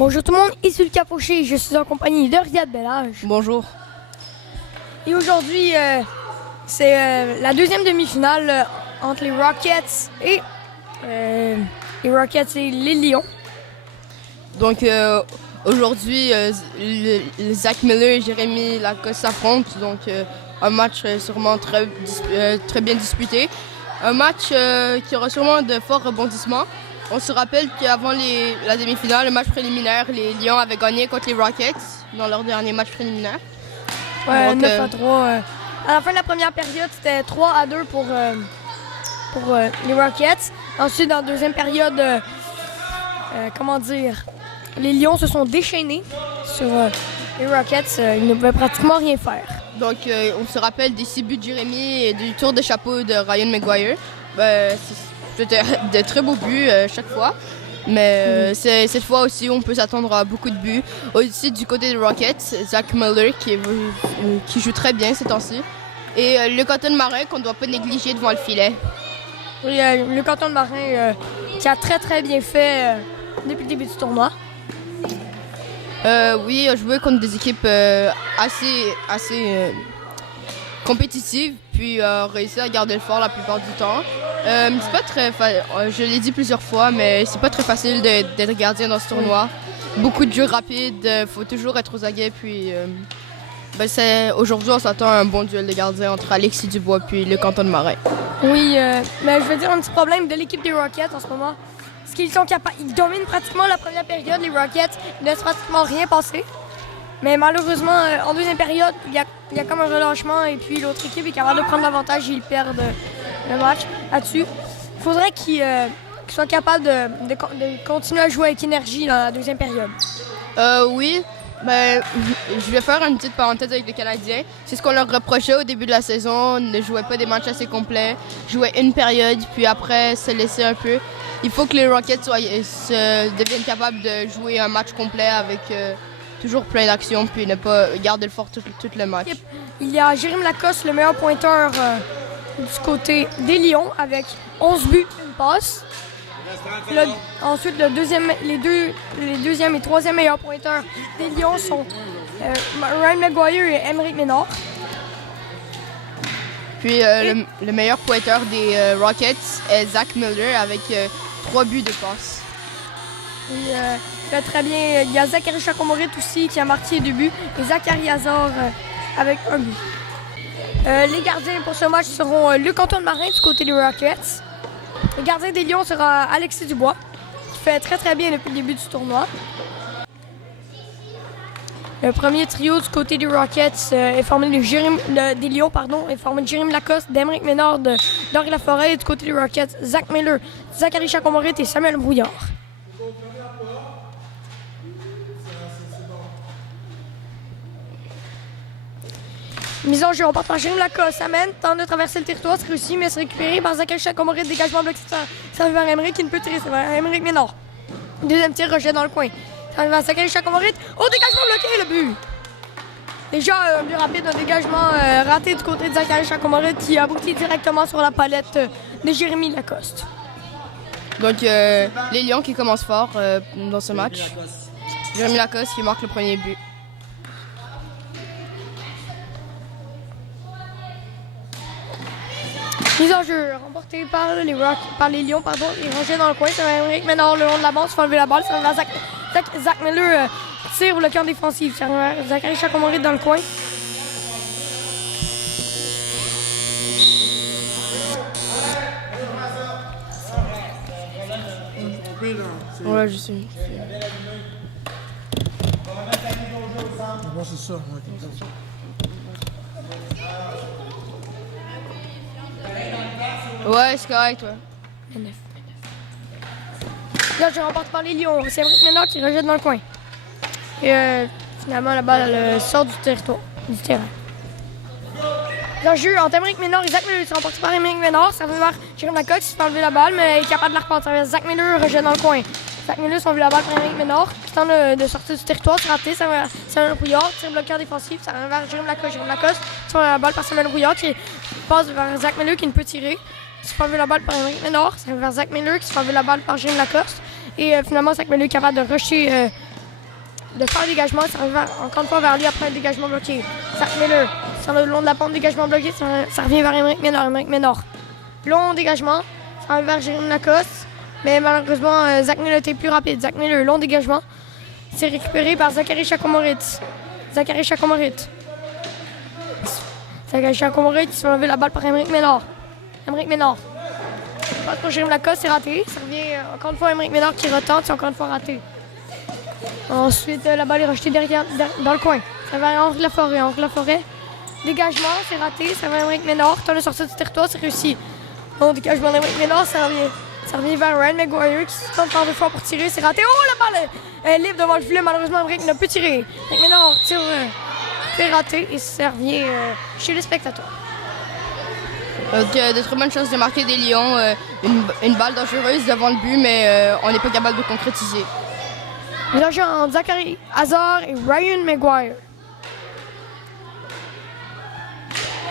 Bonjour tout le monde, ici Lucas Fauché, je suis en compagnie de Riyad Bellage. Bonjour. Et aujourd'hui, c'est la deuxième demi-finale entre les Rockets et les Lions. Donc aujourd'hui, Zach Miller et Jérémy Lacoste s'affrontent. Donc un match sûrement très bien disputé. Un match qui aura sûrement de forts rebondissements. On se rappelle qu'avant la demi-finale, le match préliminaire, les Lions avaient gagné contre les Rockets dans leur dernier match préliminaire. Ouais, 9-3. À la fin de la première période, c'était 3-2 pour les Rockets. Ensuite, dans la deuxième période, les Lions se sont déchaînés sur les Rockets. Ils ne pouvaient pratiquement rien faire. Donc, on se rappelle des 6 buts de Jérémy et du tour de chapeau de Ryan Maguire. C'était de très beaux buts chaque fois. Mais cette fois aussi, on peut s'attendre à beaucoup de buts. Aussi, du côté des Rockets, Zach Miller qui joue très bien ces temps-ci. Et le Canton Marin qu'on ne doit pas négliger devant le filet. Oui, le Canton Marin qui a très très bien fait depuis le début du tournoi. Oui, a joué contre des équipes assez compétitives, puis réussi à garder le fort la plupart du temps. C'est pas très je l'ai dit plusieurs fois, mais c'est pas très facile d'être gardien dans ce tournoi. Beaucoup de jeux rapides, faut toujours être aux aguets, puis aujourd'hui on s'attend à un bon duel de gardiens entre Alexis Dubois puis le Canton Marin. Oui, mais je veux dire un petit problème de l'équipe des Rockets en ce moment. Parce qu'ils sont capables, ils dominent pratiquement la première période, les Rockets, ils ne laissent pratiquement rien passer. Mais malheureusement, en deuxième période, il y a comme un relâchement et puis l'autre équipe est capable de prendre l'avantage et ils perdent le match là-dessus. Il faudrait qu'ils soient capables de continuer à jouer avec énergie dans la deuxième période. Oui, je vais faire une petite parenthèse avec les Canadiens. C'est ce qu'on leur reprochait au début de la saison, ne jouaient pas des matchs assez complets, jouaient une période, puis après se laissaient un peu. Il faut que les Rockets deviennent capables de jouer un match complet avec toujours plein d'actions, puis ne pas garder le fort tout le match. Il y a Jérémy Lacoste, le meilleur pointeur du côté des Lions, avec 11 buts, une passe. Ensuite, les deuxième et troisième meilleurs pointeurs des Lions sont Ryan Maguire et Émeric Ménard. Puis le meilleur pointeur des Rockets est Zach Miller avec 3 buts de passe. Très bien. Il y a Zachary Chacomorit aussi qui a marqué 2 buts et Zachary Hazard avec 1 but. Les gardiens pour ce match seront le Canton Marin du côté des Rockets. Le gardien des Lions sera Alexis Dubois, qui fait très très bien depuis le début du tournoi. Le premier trio du côté des Rockets est formé des Lions, est formé de Jérémy Lacoste, d'Émeric Ménard, d'Henri Laforêt, et du côté des Rockets, Zach Miller, Zachary Chacomorit et Samuel Brouillard. Mise en jeu, on part par Jérémy Lacoste, amène, tente de traverser le territoire, c'est réussi, mais c'est récupéré par Zachary Chacomorit, dégagement bloqué, ça va vers Émeric qui ne peut tirer, c'est vers Émeric Ménard. Deuxième tir, rejet dans le coin. Ça va vers Zachary Chacomorit, dégagement bloqué, le but! Déjà, un but rapide, un dégagement raté du côté de Zachary Chacomorit qui aboutit directement sur la palette de Jérémy Lacoste. Donc, les Lions qui commencent fort dans ce match. Jérémy Lacoste qui marque le premier but. Mise en jeu, remportée par les Lions, et rangée dans le coin. C'est Émeric Ménard le long de la bande, il faut enlever la balle. C'est Zach Miller tire pour le camp défensif. C'est Zachary Chacomorit dans le coin. Ouais, je sais. C'est ça. Ouais, c'est correct, ouais. Là, je remporte par les Lions. C'est Émeric Ménard qui rejette dans le coin. Et finalement, la balle elle sort du terrain. Dans le jeu, entre Émeric Ménard et Zach Miller, c'est remporté par Émeric Ménard. Ça va vers Jérémy Lacoste qui se fait enlever la balle, mais il est capable de la reprendre. Ça va Zach Miller rejette dans le coin. Zach Miller se fait enlever la balle par Émeric Ménard qui tente de sortir du territoire, c'est raté. Ça va vers Samuel Brouillard, tir bloqueur défensif. Ça va vers Jérémy Lacoste. Jérémy Lacoste se fait enlever la balle par Samuel Brouillard qui passe vers Zach Miller qui ne peut tirer. Il se fait enlever la balle par Émeric Ménard. Ça va vers Zach Miller qui se fait enlever la balle par Jérémy Lacoste. Et finalement, Zach Miller est capable de rusher de faire le dégagement. Ça revient encore une fois vers lui après un dégagement bloqué. Zach Miller, sur le long de la pente, dégagement bloqué, ça revient vers Émeric Ménard. Émeric Ménard, long dégagement, ça revient vers Jérémy Lacoste. Mais malheureusement, Zach Miller était plus rapide. Zach Miller, long dégagement. C'est récupéré par Zachary Chakomoritz. Zachary Chakomoritz. Zachary Chakomoritz, il se fait enlever la balle par Émeric Ménard. Émeric Ménard. Passe pour Jérémy Lacoste, c'est raté. Ça revient encore une fois Émeric Ménard qui retente, c'est encore une fois raté. Ensuite, la balle est rejetée derrière, dans le coin. Ça va à Henri Laforêt. Henri Laforêt. Dégagement, c'est raté. Ça va à Émeric Ménard. Temps de sortir du territoire, c'est réussi. Bon, dégagement d'Émeric Ménard, ça revient vers Ryan McGuire qui se tente par 2 fois pour tirer. C'est raté. Oh, la balle est libre devant le filet. Malheureusement, Émeric n'a pu tirer. Émeric Ménard tire, c'est raté et ça revient chez les spectateurs. Donc, de très bonnes chances de marquer des Lions. Une balle dangereuse devant le but, mais on n'est pas capable de concrétiser. Les agents Zachary Hazard et Ryan McGuire.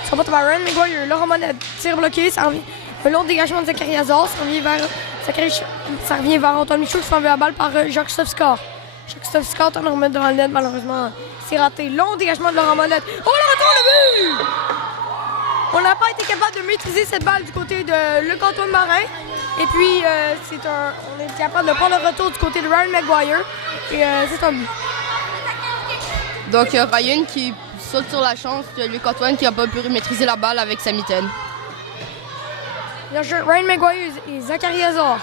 Ça va vers Ryan McGuire. Laurent Monette, tir bloqué. Ça revient, un long dégagement de Zachary Hazard. Ça revient vers Antoine Michaud qui se fait enlever la balle par Jacques Stovskar. Jacques Stovskar tente de remettre devant le net. Malheureusement, c'est raté. Long dégagement de Laurent Monette. Oh, le retour, le but! On n'a pas été capable de maîtriser cette balle du côté de Luc-Antoine Marin. Et puis, on est capable de prendre le retour du côté de Ryan McGuire. Et c'est un but. Donc, Ryan qui saute sur la chance de Luc-Antoine qui n'a pas pu maîtriser la balle avec sa mitaine. Ryan McGuire et Zachary Hazard.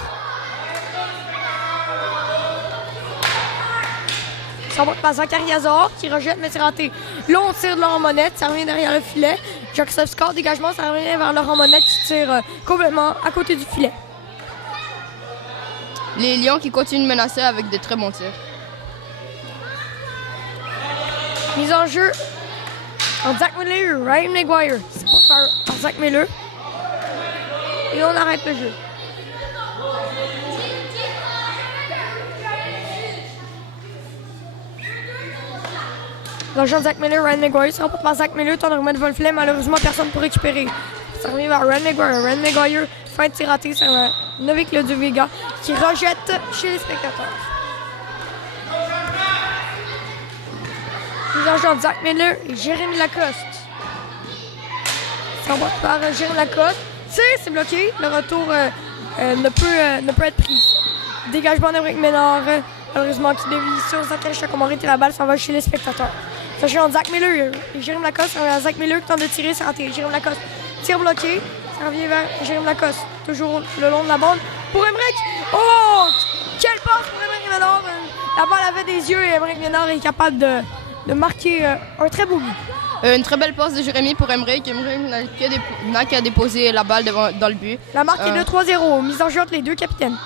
Ça va par Zachary Hazard qui rejette, mais c'est raté. Là, on tire de Laurent Monette, ça revient derrière le filet. Jacques Stovskar, dégagement, ça revient vers Laurent Monette qui tire complètement à côté du filet. Les Lions qui continuent de menacer avec de très bons tirs. Mise en jeu entre Zach Miller et Ryan McGuire. C'est pas par Zach Miller. Et on arrête le jeu. L'agent Zach Miller, Ryan McGuire, ça remporte par Zach Miller, temps de remettre devant le filet, malheureusement personne pour récupérer. Ça revient vers Ryan McGuire. Ryan McGuire, fin de tir raté, ça va Novik Leduvega qui rejette chez les spectateurs. Les agents Zach Miller et Jérémy Lacoste. Ça remporte par Jérémy Lacoste. C'est bloqué, le retour ne peut être pris. Dégagement d'Émeric Ménard, malheureusement qui dévie sur Zachary Chakomoritz et la balle s'en va chez les spectateurs. Sachez entre Zach Miller et Jérémy Lacoste, Zach Miller qui tente de tirer, c'est raté. Jérémy Lacoste, tir bloqué, ça revient vers Jérémy Lacoste, toujours le long de la bande pour Émeric. Oh! Quelle passe pour Émeric Ménard! La balle avait des yeux et Émeric Ménard est capable de marquer un très beau but. Une très belle passe de Jérémy pour Émeric. Émeric n'a qu'à déposer la balle dans le but. La marque est de 3-0, mise en jeu entre les deux capitaines.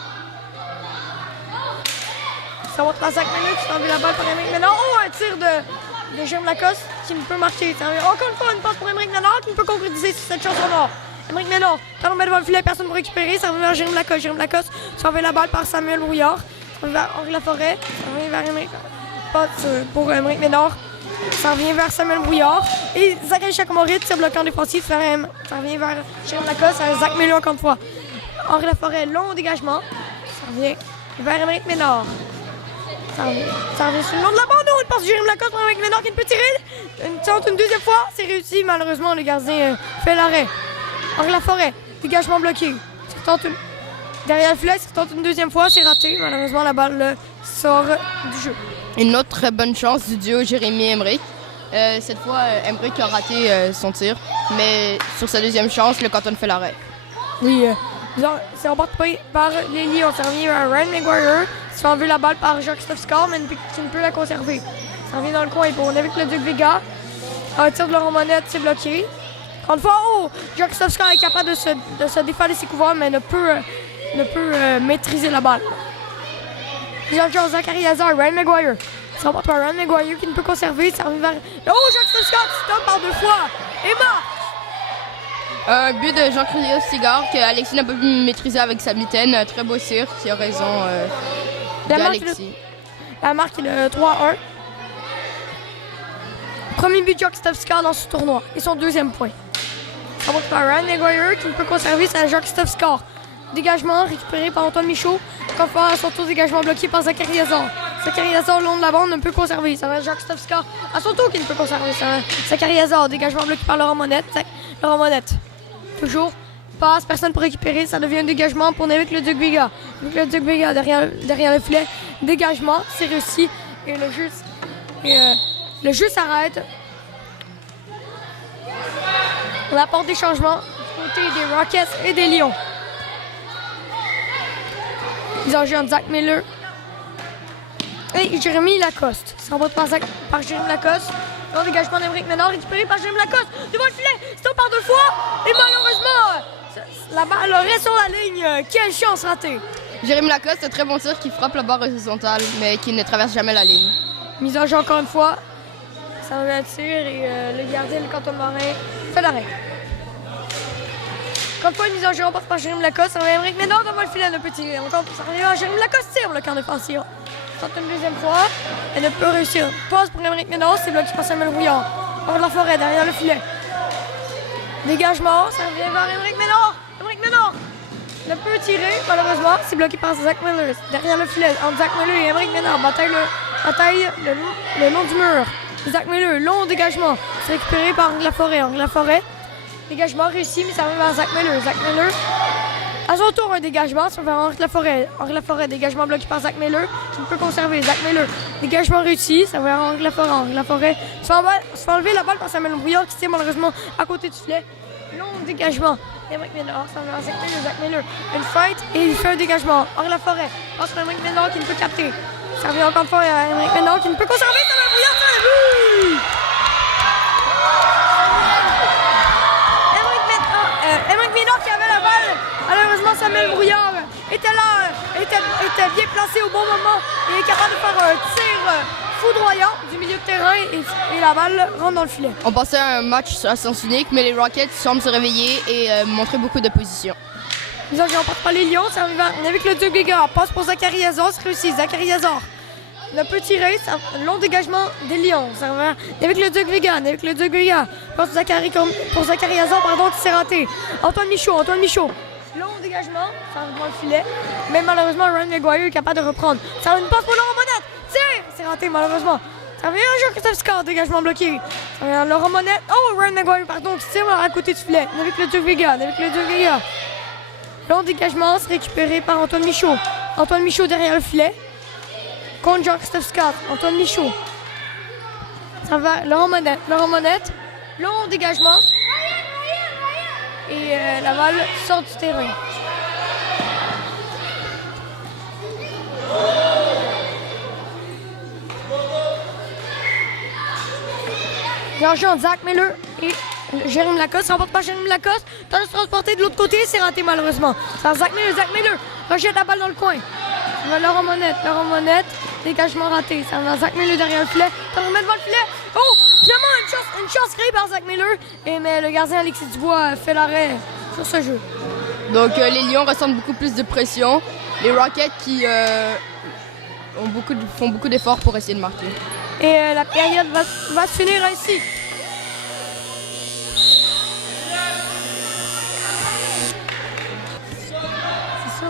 Ça va par Zach Miller qui s'enlève la balle pour Émeric Ménard. Oh, un tir de Jérémy Lacoste qui ne peut marquer. Encore une fois, une passe pour Émeric Ménard qui ne peut concrétiser cette chance en or. Émeric Ménard, quand on met devant le filet, personne pour récupérer. Ça revient vers Jérémy Lacoste. Jérémy Lacoste s'enlève la balle par Samuel Brouillard. Ça revient vers Henri Laforêt. Ça revient vers Émeric. Passe pour Émeric Ménard. Ça revient vers Samuel Brouillard. Et Zachary Chakomoritz, tir bloquant défensif. Ça revient vers Jérémy Lacoste. Zach Miller encore une fois. Henri Laforêt, long dégagement. Ça revient vers Émeric Ménard. Ça revient sur le long de la bande. Une passe de Jérémy Lacoste pour Émeric Ménard qui ne peut tirer. Une deuxième fois. C'est réussi. Malheureusement, le gardien fait l'arrêt. Henri Laforêt, dégagement bloqué. Derrière le filet, il tente une deuxième fois. C'est raté. Malheureusement, la balle sort du jeu. Une autre très bonne chance du duo Jérémy et Émeric. Cette fois, Émeric a raté son tir. Mais sur sa deuxième chance, le canton fait l'arrêt. Oui, c'est remporté par les Lions. Ça revient à Ryan McGuire. Il se fait enlever la balle par Jacques Stovskar, mais qui ne peut la conserver. Ça revient dans le coin pour Novik Leduvega. Un tir de Laurent Monette, c'est bloqué. Encore une fois, Jacques Stovskar est capable de se défaire de ses couverts, mais ne peut maîtriser la balle. Zachary Hazard, Ryan McGuire. Ça remporte par Ryan McGuire qui ne peut conserver. Ça revient vers. Jacques Stovskar qui stop par 2 fois. Et marque! Un but de Jean-Christophe Sigard que Alexis n'a pas pu maîtriser avec sa mitaine. Très beau tir qui a raison d'Alexis. La marque est de 3-1. Premier but de Jacques Stovskar dans ce tournoi et son deuxième point. Ça va par Ryan McGuire qui ne peut conserver, c'est Jacques Stovskar. Dégagement récupéré par Antoine Michaud. Encore à son tour, dégagement bloqué par Zachary Hazard. Zachary Hazard, le long de la bande, ne peut conserver. Ça va être Jacques Stofska à son tour qui ne peut conserver. Ça va Zachary Hazard, dégagement bloqué par Laurent Monette. Laurent Monette. Toujours passe, personne pour récupérer. Ça devient un dégagement pour avec le Duc Vega. Le Duc Vega derrière le filet. Dégagement, c'est réussi. Et le jeu s'arrête. On apporte des changements du côté des Rockets et des Lions. Ils ont joué en Zach Miller et Jérémy Lacoste. Ça remporte par Jérémy Lacoste. Le dégagement d'Émeric Ménard récupéré par Jérémy Lacoste. Devant le filet, stop par 2 fois. Et malheureusement, la balle reste sur la ligne. Quelle chance ratée. Jérémy Lacoste, un très bon tir qui frappe la barre horizontale, mais qui ne traverse jamais la ligne. Mise en jeu encore une fois. Ça va un tir et le gardien, le canton Marin, fait l'arrêt. Encore une fois, une mise en jeu remporte par Jérémy Lacoste. Ça va Émeric Ménard devant le filet, ne peut tirer. Encore, ça revient à Jérémy Lacoste, tire le camp défensif. Tente une deuxième fois. Elle ne peut réussir. Passe pour Émeric Ménard, c'est bloqué par Samuel Rouillard. Hors de la forêt, derrière le filet. Dégagement, ça revient vers Émeric Ménard. Émeric Ménard ne peut tirer, malheureusement. C'est bloqué par Zach Miller. Derrière le filet, entre Zach Miller et Émeric Ménard. Bataille le long du mur. Zach Miller, long dégagement. C'est récupéré par Angle Laforêt. Dégagement réussi, mais ça va vers Zach Miller. Zach Miller, à son tour, un dégagement. Ça va vers Angle Laforêt. Dégagement bloqué par Zach Miller, qui ne peut conserver. Zach Miller, dégagement réussi. Ça va vers Angle Laforêt. Se fait enlever la balle par Samuel Brouillard, qui tire malheureusement à côté du filet. Long dégagement. Émeric Ménard, ça va vers Zach Miller. Une fight et il fait un dégagement. Angle Laforêt. Passe pour Émeric Ménard qui ne peut capter. Ça revient encore une fois à Émeric Ménard qui ne peut conserver. Samuel Brouillard, c'est un but! Émeric Ménard qui avait la balle. Malheureusement, Samuel Brouillard était là, était bien placé au bon moment et est capable de faire un tir foudroyant du milieu de terrain et la balle rentre dans le filet. On passait un match à sens unique, mais les Rockets semblent se réveiller et montrer beaucoup de position. Ils n'emportent pas les Lions, ça arrive avec le Duc Vega. Passe pour Zachary Hazard, c'est réussi. Zachary Hazard ne peut tirer, un long dégagement des Lions. Ça va avec le Duc Vega, Passe pour Zachary Hazard, qui s'est raté. Antoine Michaud. Long dégagement, ça arrive dans le filet. Mais malheureusement, Ryan Maguire est capable de reprendre. Ça va une passe pour Laurent Monette. Tire! C'est raté malheureusement. Ça revient un jeu Christophe Scott, dégagement bloqué. Ça revient Laurent Monette. Oh, Ryan Maguire, qui tire à côté du filet. Avec le Duc Vega. Long dégagement, c'est récupéré par Antoine Michaud. Antoine Michaud derrière le filet. Contre Jean-Christophe Scott. Antoine Michaud. Ça va Laurent Monette. Long dégagement. Et la balle sort du terrain. L'argent de Zach Miller et Jérémy Lacoste. Remporte pas Jérémy Lacoste. Tente de se transporter de l'autre côté. C'est raté malheureusement. C'est Zach Miller. Rejette la balle dans le coin. Laurent Monette. Dégagement raté. Ça va Zach Miller derrière le filet. Tente de remettre devant le filet. Oh! Finalement, une chance créée par Zach Miller. Mais le gardien Alexis Dubois fait l'arrêt sur ce jeu. Donc les Lions ressentent beaucoup plus de pression. Les Rockets qui font beaucoup d'efforts pour essayer de marquer. Et la période va se finir ainsi. C'est ça.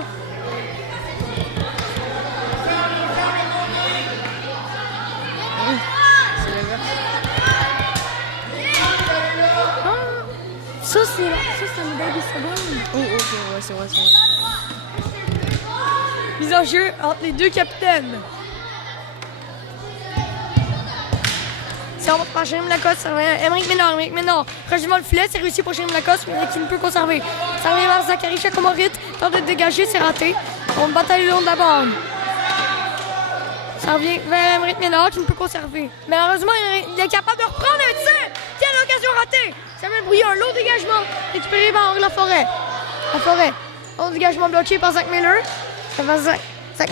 C'est l'inverse. Ça, c'est une médaille des secondes. Oh, ok, ouais, c'est vrai. Mise en jeu entre les deux capitaines. C'est remporté par Jérémy Lacoste, ça revient Émeric Ménard. Rejette devant le filet, c'est réussi pour Jérémy Lacoste, mais qui ne peut conserver. Ça revient vers Zachary Chacomorit, tente de dégager, c'est raté. On bataille le long de la bande. Ça revient vers Émeric Ménard qui ne peut conserver. Mais malheureusement, il est capable de reprendre un tir. Quelle occasion ratée! Samuel Brouillard, un long dégagement récupéré par Angle Laforêt. Long dégagement bloqué par Zach Miller. Ça va Zach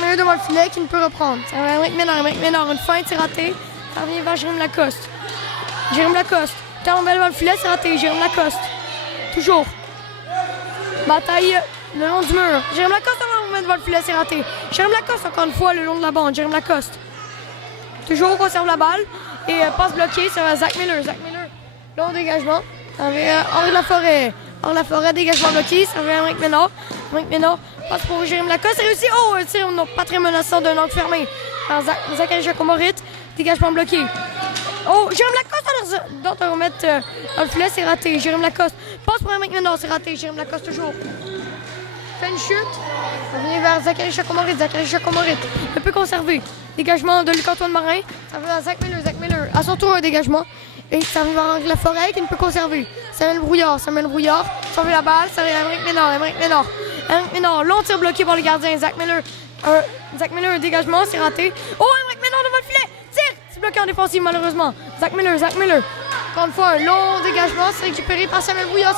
Miller devant le filet qui ne peut reprendre. Ça va Émeric Ménard, une feinte, c'est raté. Ça revient vers Jérémy Lacoste. Talon devant le filet, c'est raté. Jérémy Lacoste. Toujours. Bataille le long du mur. Jérémy Lacoste devant le filet, c'est raté. Jérémy Lacoste encore une fois le long de la bande. Jérémy Lacoste. Toujours on conserve la balle. Et passe bloquée, ça va Zach Miller. Long dégagement. Ça va Henri Laforêt. Dégagement bloqué. Ça va Émeric Ménard. Passe pour Jérémy Lacoste, c'est réussi. Oh, un tir non, pas très menaçant d'un angle fermé. Par Zachary Chacomorit, dégagement bloqué. Oh, Jérémy Lacoste, alors de remettre dans le filet, c'est raté. Jérémy Lacoste, passe pour Emeric Ménard, c'est raté. Jérémy Lacoste toujours. Fait une chute. Ça vient vers Zachary Chacomorit. Zachary Chacomorit ne peut conserver. Dégagement de Luc-Antoine Marin. Ça va à Zach Miller. Zach Miller, à son tour, un dégagement. Et ça va vers la forêt qui ne peut conserver. Samuel Brouillard. Sauve la balle. Ça va à Emeric Ménard. Emeric Ménard, long tir bloqué par le gardien. Zach Miller, un dégagement, c'est raté. Oh, Emeric Ménard devant le filet. Tire. C'est bloqué en défensive, malheureusement. Zach Miller. Encore une fois, un long dégagement. C'est récupéré par Samuel Brouillard.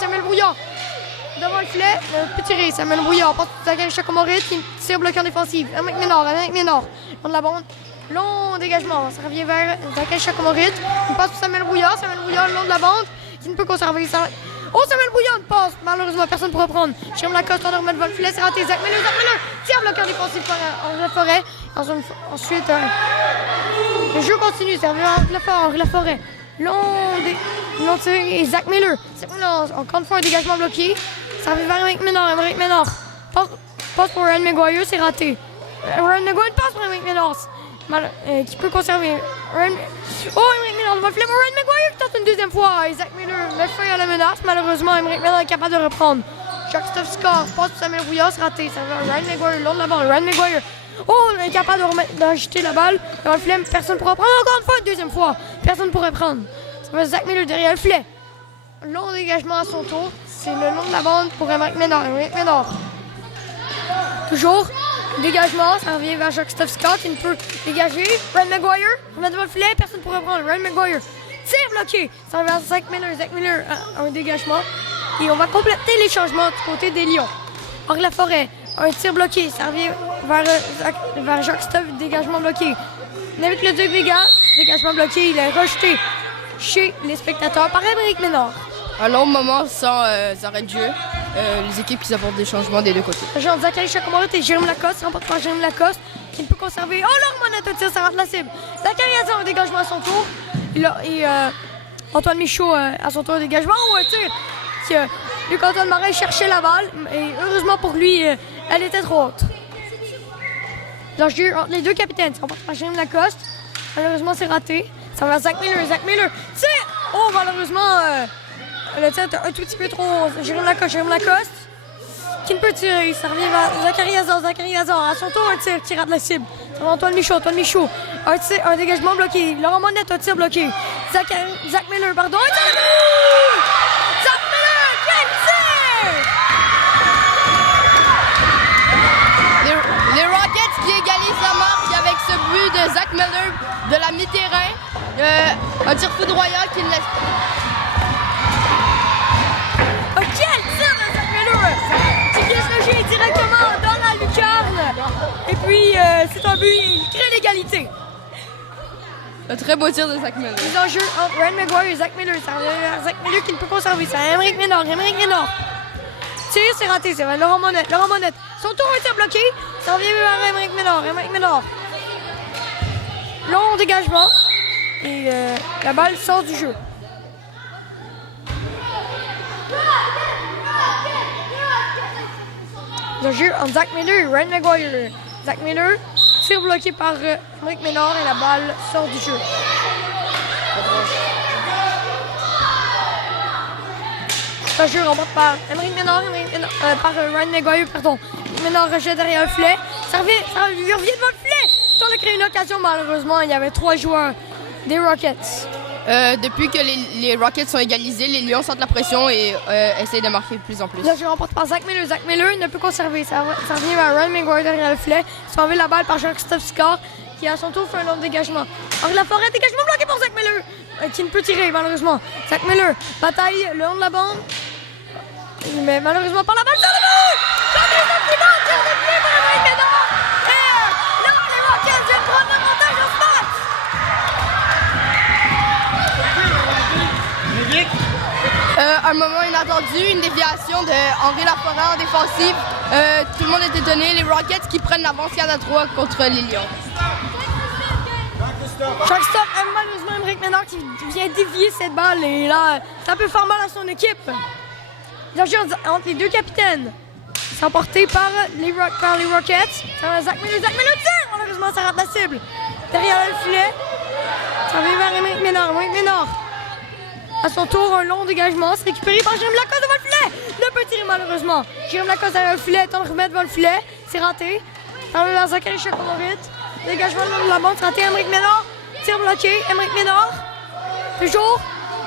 Devant le filet, peut tirer. Samuel Brouillard passe pour Zachary Chacomorit qui tire bloqué en défensive. Emeric Ménard. On de la bande. Long dégagement. Ça revient vers Zachary Chacomorit. Il passe pour Samuel Brouillard. Le long de la bande qui ne peut conserver. Oh, Samuel Brouillard passe. Malheureusement, personne ne pourra prendre. Jérémy Lacoste, on remet devant le filet. C'est raté. Zach Miller. Tire bloqué en défensive par Henri Laforêt. Ensuite, le jeu continue. Ça revient vers Henri Laforêt. Long tir et Zach Miller. Encore une fois, un dégagement bloqué. Ça revient vers Emeric Ménard. Passe pour Ryan Maguire, c'est raté. Ryan Maguire passe pour Emeric Ménard. Qui peut conserver. Emeric Ménard devant le filet. Ryan Maguire qui tente une deuxième fois. Et Zach Miller met fin à la menace. Malheureusement, Emeric Ménard est capable de reprendre. Jacques Score passe pour Samuel Brouillard, c'est raté. Ça va Ryan Maguire, long de la balle. Ryan Maguire. Incapable d'ajouter la balle. Devant le filet, personne ne pourra prendre. Encore une fois, une deuxième fois. Personne ne pourrait prendre. Ça va Zach Miller derrière le filet. Long dégagement à son tour. C'est le long de la bande pour Emeric Ménard. Toujours. Dégagement. Ça revient vers Jacques Scott. Il ne peut dégager. Ryan Maguire. On a devant le filet. Personne ne pourrait prendre. Ryan Maguire. Tir bloqué. Ça revient vers Zach Miller. Un dégagement. Et on va compléter les changements du côté des Lions. Henri Laforêt. Un tir bloqué. Ça revient vers Jacques Stuff. Dégagement bloqué. Avec le Vega. Dégagement bloqué. Il est rejeté chez les spectateurs par Emeric Ménard. Un long moment sans arrêt de jeu. Les équipes qui apportent des changements des deux côtés. Zachary Chacomorit et Jérémy Lacoste, remporté par Jérémy Lacoste, qui ne peut conserver. Oh, leur monette au tir, ça rate la cible. Zachary a un dégagement à son tour. Et Antoine Michaud à son tour de dégagement. Ou un tir. Luc-Antoine Marin cherchait la balle. Et heureusement pour lui, elle était trop haute. L'enjeu entre les deux capitaines, c'est remporté par Jérémy Lacoste. Malheureusement, c'est raté. Ça va à Zach Miller. Tire! Oh, malheureusement, le tir était un tout petit peu trop haut. Jérémy Lacoste, qui ne peut tirer. Ça revient vers Zachary Hazard. À son tour, un tir qui rate la cible. Ça va Antoine Michaud. Un dégagement bloqué. Laurent Monette, un tir bloqué. Zach Miller, pardon. Un tir de but! Zach Miller, quel tir! Les Rockets qui égalisent la marque avec ce but de Zach Miller de la mi-terrain. Un tir foudroyant qui ne laisse pas. Quel tir de Zach Miller! Qui vient se loger directement dans la lucarne. Et puis, c'est un but, il crée l'égalité. Un très beau tir de Zach Miller. Les enjeux entre Ryan Maguire et Zach Miller. Ça revient Zach Miller qui ne peut conserver. Ça Emeric Ménard. Tir, c'est raté. C'est Laurent Monette. Son tour a été bloqué. Ça revient vers Emeric Ménard. Long dégagement. Et la balle sort du jeu. Le jeu entre Zach Miller et Ryan Maguire. Zach Miller, tir bloqué par Emeric Ménard et la balle sort du jeu. Le jeu remporte par Emeric Ménard, par Ryan Maguire, pardon. Ménard rejette derrière le filet. Ça lui revient devant le filet. On a créé une occasion, malheureusement, il y avait 3 joueurs des Rockets. Depuis que les Rockets sont égalisés, les Lions sentent la pression et essayent de marquer de plus en plus. Le jeu remporte par Zach Miller. Zach Miller ne peut conserver. Ça revient à Ryan Maguire derrière le filet. Il s'en va la balle par Jacques Score qui à son tour fait un long dégagement. Henri Laforêt, dégagement bloqué par Zach Miller qui ne peut tirer malheureusement. Zach Miller bataille le long de la bande. Mais malheureusement par la balle, sur le but! Sur les incidents, tir de pied par Emeric Ménard. Et là, les Rockets viennent prendre l'avantage en ce match. Un moment inattendu, une déviation de Henri Laforêt en défensive. Tout le monde est étonné. Les Rockets qui prennent l'avance 4-3 contre les Lions. Chaque stop, malheureusement, Emeric Ménard qui vient dévier cette balle. Et là, ça peut faire mal à son équipe. L'enjeu entre les deux capitaines. C'est emporté par les Rockets. Zach Miller tire! Malheureusement, ça rate la cible. Derrière le filet. Ça va vers Émeric Ménard. Émeric Ménard. À son tour, un long dégagement. C'est récupéré par Jérémy Lacoste devant le filet. Ne peut tirer malheureusement. Jérémy Lacoste derrière le filet. Tente de remettre devant le filet. C'est raté. Dans le Zachary Chakonovitch. Dégagement de la bande. C'est raté. Émeric Ménard. Tir bloqué. Émeric Ménard. Toujours.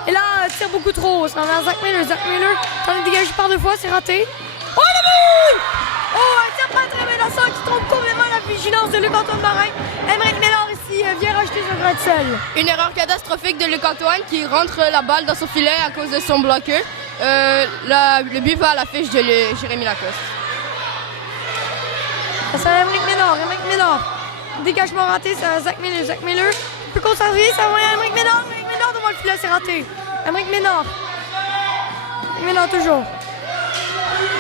Et là, tire beaucoup trop. C'est envers Zach Miller. Zach Miller tente de dégager par deux fois. C'est raté. Oh, le but! Oh, un tir pas très menaçant qui trompe complètement la vigilance de Luc-Antoine Marin. Émeric Ménard ici vient rajouter son grain de sel. Une erreur catastrophique de Luc-Antoine qui rentre la balle dans son filet à cause de son bloqueur. Le but va à la fiche de Jérémy Lacoste. C'est Émeric Ménard. Émeric Ménard. Dégagement raté, c'est Zach Miller. Zach Miller peut conserver, ça va à Émeric Ménard. Émeric Ménard devant le filet, c'est raté. Émeric Ménard. Ménard toujours.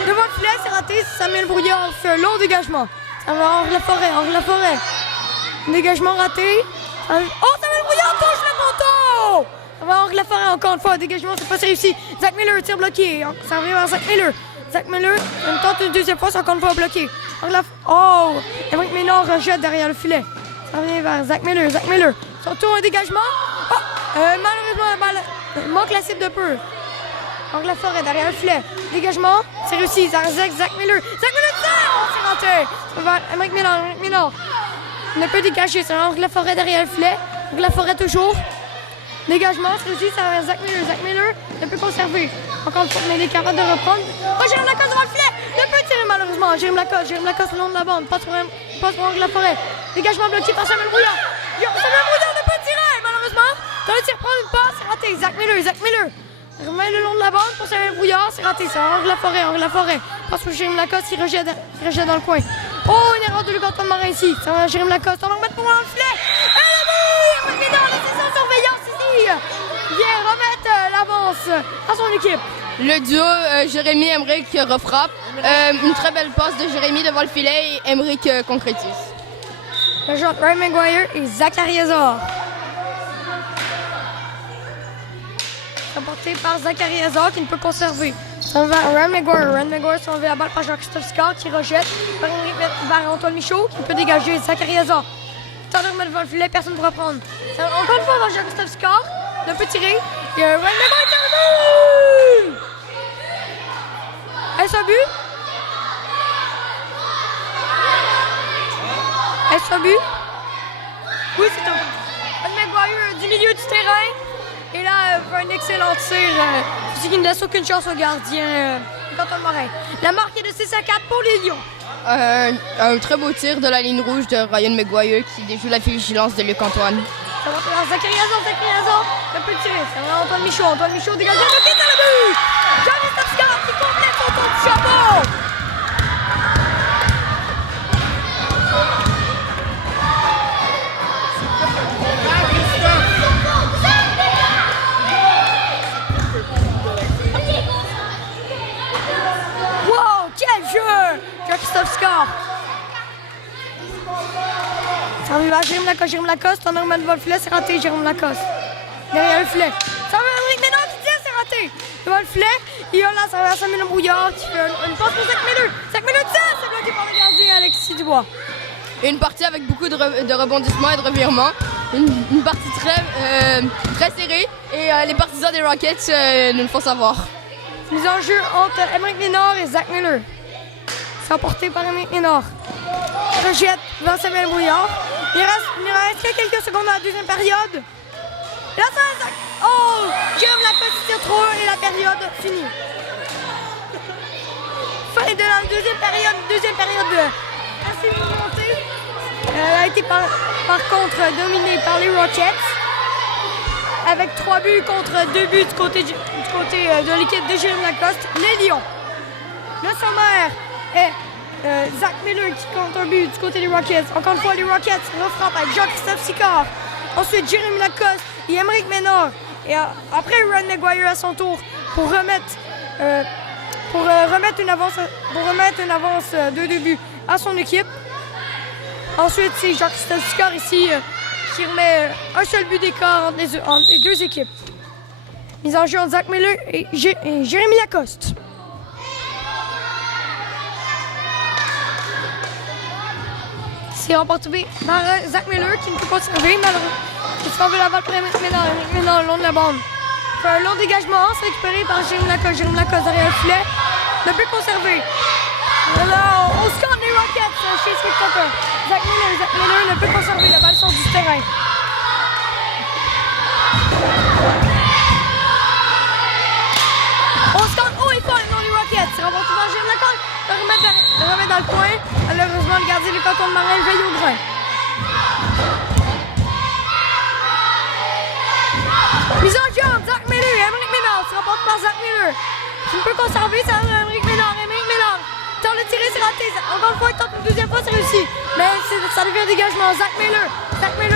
Devant le filet, c'est raté. Samuel Brouillard fait un long dégagement. Ça va Henri Laforêt. Henri Laforêt. Dégagement raté. Oh, Samuel Brouillard touche le poteau! Ça va Henri Laforêt encore une fois. Dégagement, c'est pas réussi. Zach Miller, tir bloqué. Ça arrive à Zach Miller. Zach Miller, on tente une deuxième fois, c'est encore une fois bloqué. Oh! Émeric Ménard rejette derrière le filet. Ça revient vers Zach Miller. Zach Miller. Son tour, un dégagement. Oh! Malheureusement, la balle manque la cible de peu. Henri Laforêt derrière le filet. Dégagement, c'est réussi. Zach Miller. Zach Miller tire! Oh, c'est raté. Ça va Émeric Ménard. Émeric Ménard. Il ne peut dégager. C'est Henri Laforêt derrière le filet. Henri Laforêt toujours. Dégagement, c'est réussi. Ça va vers Zach Miller. Zach Miller ne peut conserver. Encore une fois, mais il est capable de reprendre. Oh, Jérémy Lacoste devant le filet. Ne peut tirer malheureusement. Jérémy Lacoste le long de la bande. Passe pour Henri Laforêt. Dégagement bloqué par Samuel Brouillard. Samuel Brouillard ne peut tirer malheureusement. Dans le tir, prendre une passe, c'est raté. Zach Miller. Remet le long de la bande pour Samuel Brouillard, c'est raté. C'est Henri Laforêt. Passe pour Jérémy Lacoste, il rejette dans le coin. Oh, une erreur de Luc-Antoine Marin ici. Ça va Jérémy Lacoste. On va remettre pour le filet. Et le but! Émeric Ménard, laissez sans surveillance ici. Vient remettre l'avance à son équipe. Le duo Jérémy-Émeric refrappe. Une très belle passe de Jérémy devant le filet et Émeric concrétise. Le joueur Ryan Maguire et Zachary Hazard. Emporté par Zachary Hazard qui ne peut conserver. Ça va Ryan Maguire. Ryan Maguire s'en va la balle par Jean-Christophe Scott qui rejette vers Antoine Michaud qui peut dégager. Zachary Hazard. Tant de remettre devant le filet, personne ne pourra prendre. Encore une fois vers Jean-Christophe Scott. Ne peut tirer. Et Ryan Maguire tire le but! Est-ce un but? Est-ce un but? Oui, c'est un but. Ryan Maguire du milieu du terrain. Et là, un excellent tir. Ce qui ne laisse aucune chance au gardien Luc-Antoine Marin. La marque est de 6-4 pour les Lions. Un très beau tir de la ligne rouge de Ryan Maguire qui déjoue la vigilance de Luc-Antoine. Ça va faire Zachary Hazard. Un peu de tir. Ça va Antoine Michaud dégagé. Le but dans le but! Jean-Christophe Scott qui complète son tour du chapeau. Wow, quel jeu! Jean-Christophe Scott. Ça va Jérémy Lacoste, on a remis devant le filet, c'est raté, Jérémy Lacoste. Derrière le filet. Ça va Émeric Ménard qui tire, c'est raté. Devant le filet, il y a là, ça va Samuel Brouillard qui fait une passe pour Zach Miller. Zach Miller tire, c'est bloqué par le gardien Alexis Dubois. Une partie avec beaucoup de rebondissements et de revirements. Une partie très serrée et les partisans des Rockets nous le font savoir. Mise en jeu entre Émeric Ménard et Zach Miller. C'est emporté par Émeric Ménard. Rejette vers Samuel Brouillard. Il reste quelques secondes dans la deuxième période. Et là, ça... Oh! Jérémy Lacoste tire trop et la période finie. Fin de la deuxième période assez mouvementée. Elle a été par contre dominée par les Rockets. Avec 3 buts contre 2 buts du côté de l'équipe de Jérémy Lacoste. Les Lions. Le sommaire est... Zach Miller qui compte un but du côté des Rockets. Encore une fois, les Rockets refrappent avec Jean-Christophe Sicard. Ensuite, Jérémy Lacoste et Émeric Ménard. Et après, Ryan Maguire à son tour pour remettre une avance de 2 buts à son équipe. Ensuite, c'est Jean-Christophe Sicard ici qui remet un seul but d'écart entre les deux équipes. Mise en jeu entre Zach Miller et Jérémy Lacoste. C'est remporté par Zach Miller qui ne peut pas conserver, malheureusement. Il se fait enlever la balle pour Emric Ménard. Emric Ménard, le long de la bande. Fait un long dégagement, c'est récupéré par Jérôme Lacoste. Jérôme Lacoste derrière le filet. Ne peut conserver. Alors, on score les Rockets chez les spectateurs. Zach Miller ne peut conserver. La balle sort du terrain. On score haut et fort dans les Rockets. C'est remporté par Jérôme Lacoste. Le remettre dans le coin. Malheureusement, le gardien du canton de Marin veille au grain. Mise en jeu, Zach Miller et Emric Ménard. C'est remporté par Zach Miller. Tu ne peux conserver, ça va Emric Ménard. Emric Ménard. Tente de tirer, c'est raté. Encore une fois, il tente une deuxième fois, c'est réussi. Mais ça devient un dégagement. Zach Miller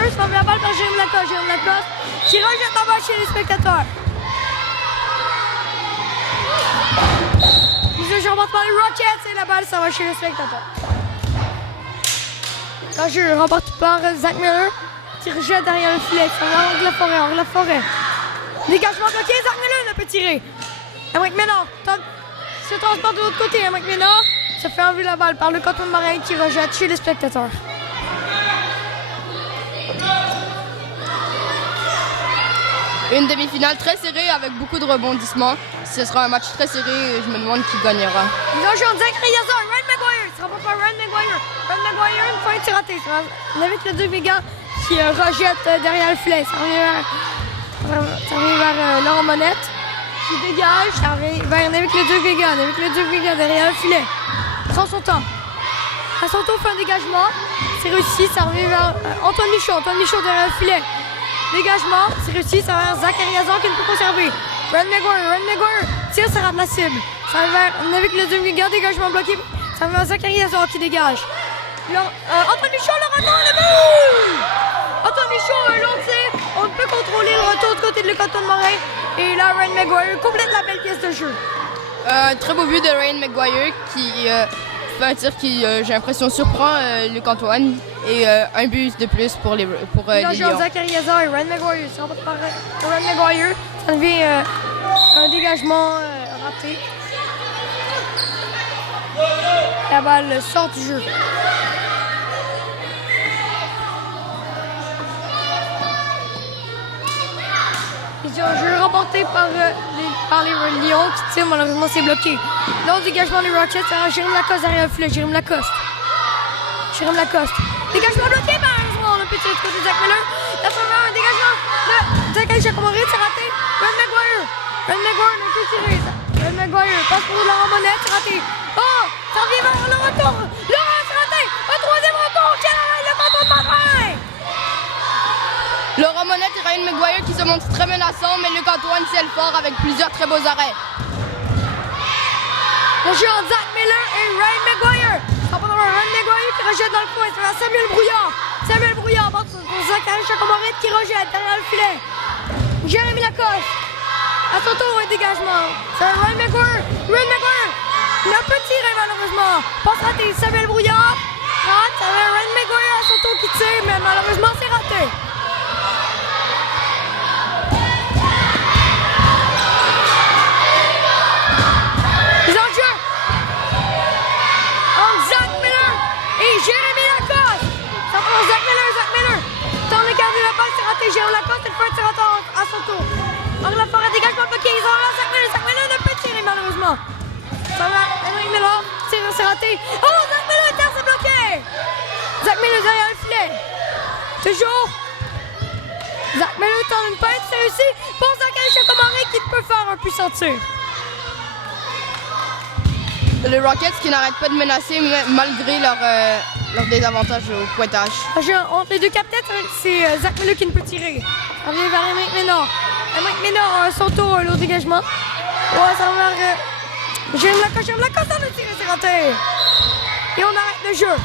se fait la balle par Jérôme Lacoste. Jérôme Lacoste qui rejette la balle chez les spectateurs. Mise en jeu remporté par les Rockets et la balle, ça va chez les spectateurs. Le jeu remporté par Zach Miller qui rejette derrière le filet. Ça va hors de la forêt. Dégagement bloqué, Zach Miller ne peut tirer. Emric Ménard se transporte de l'autre côté. Emric Ménard se fait enlever la balle par le canton de Marin qui rejette chez les spectateurs. Une demi-finale très serrée avec beaucoup de rebondissements. Ce sera un match très serré et je me demande qui gagnera. Nous rejoignons Zach Riazor, Ryan Maguire. Ce sera pas Ryan Maguire. Ryan Maguire, une fois c'est raté. On avait le 2 Vega qui rejette derrière le filet. Ça revient vers Laurent Monette qui dégage. Ça revient vers avec le 2 Vega. Avec le 2 Vega derrière le filet. Prend son temps. À son tour, fait un dégagement. C'est réussi. Ça revient vers Antoine Michaud. Antoine Michaud derrière le filet. Dégagement. C'est réussi. Ça va vers Zach Riazor qui ne peut conserver. Ryan Maguire tire, ça rate la cible. Ça va vers avec le 2 Vega. Dégagement bloqué. Ça va vers Zach Riazor qui dégage. Antoine Michaud, le retour, le but! Antoine Michaud, un long tir. On peut contrôler le retour du côté de le canton de Marin. Et là, Ryan Maguire complète la belle pièce de jeu. Très beau but de Ryan Maguire qui fait un tir qui, j'ai l'impression, surprend Luc Antoine. Et un but de plus pour les Lions. Zach Riazor et Ryan Maguire. C'est remporté par Ryan Maguire. Ça devient un dégagement raté. La balle sort du jeu. C'est un jeu remporté par les Lions qui tirent, malheureusement c'est bloqué. Long dégagement des Rockets, c'est Jérôme Lacoste derrière le filet. Jérôme Lacoste. Dégagement bloqué, malheureusement on a pu tirer du côté de Zach Miller. La première, un dégagement de Zach Chacomoré, c'est raté. Ryan Maguire n'a pu tirer. Ryan Maguire passe pour Laurent Monette, c'est raté. Oh, ça revient vers le retour. Laurent, c'est raté. Un troisième retour, quel arrêt le canton de Marin. Laurent Monette et Ryan Maguire qui se montrent très menaçants, mais Luc Antoine ciel fort avec plusieurs très beaux arrêts. On joue en Zach Miller et Ryan Maguire. Ryan Maguire qui rejette dans le coin, c'est Samuel Brouillard passe pour Zachary Chacomoré qui rejette derrière le filet. Jérémy Lacoste. À son tour, un dégagement. C'est Ryan Maguire. Il a peu tiré malheureusement. Passe raté, Samuel Brouillard. Rate, c'est Ryan Maguire à son tour qui tire, mais malheureusement c'est raté. Jérémy Lacoste! Ça prend Zach Miller! Tente de garder la balle, c'est raté. Jérémy Lacoste, il fait un tir à son tour. Donc la forêt dégagement bloqué, ils ont là Zach Miller ne peut tirer malheureusement. Ça va, Emric Ménard, c'est raté. Oh, Zach Miller, terre, c'est bloqué! Zach Miller derrière le filet. Toujours. Zach Miller tente une painte, c'est réussi. Pour Zachary Chacomoré qui peut faire un puissant tir. Les Rockets qui n'arrêtent pas de menacer malgré leur désavantage au pointage. Entre les deux capitaines, c'est Zach Miller qui ne peut tirer. On revient vers Emric Ménard. Emric Ménard, son tour, le dégagement. Ouais, ça va vers Jérôme Lacoste, on a tiré, c'est raté. Et on arrête le jeu.